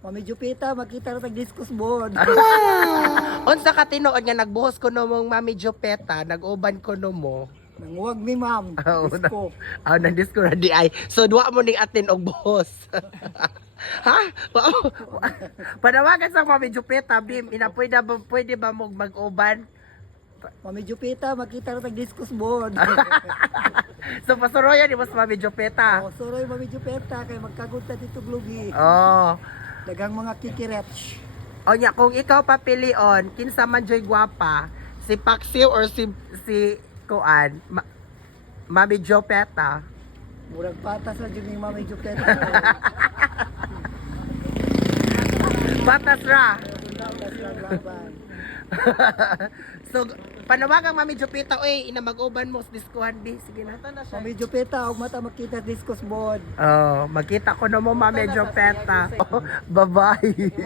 Mami Jupita, makita na tag-discuss board. Unsa ka tinuod nga nagbuhos ko no mong Mami Jopeta, nag-uban ko no mo. Nanguwag mi ma'am. Disco. Nandisco na di ay. So duwa mo ning atin og buhos. Ha? Panawagan sa Mami Jopeta, Bim, pwede ba mo mag-uban? Mami Jupita, makita na tag-discuss board. So pasuroyan ni mas Mami Jopeta. Oh, sorry Mami Jupita, kay magkagunta dito glugi. Oh. Dagang mga kikirets. O nya, kung ikaw papilion, kinsa man joy gwapa, si Paxiw or si Kuan, Mami Jopeta. Murag patas na dyan yung Mami Jupita. Patas ra. Laban. So, panawagang Mami Jopeta, oy, ina mag-uban mo sa diskuhan di. Sige na. Mami Jupita, og mata makita discuss board. Oh, magkita ko na mo Mami Jopeta. Oh, bye-bye.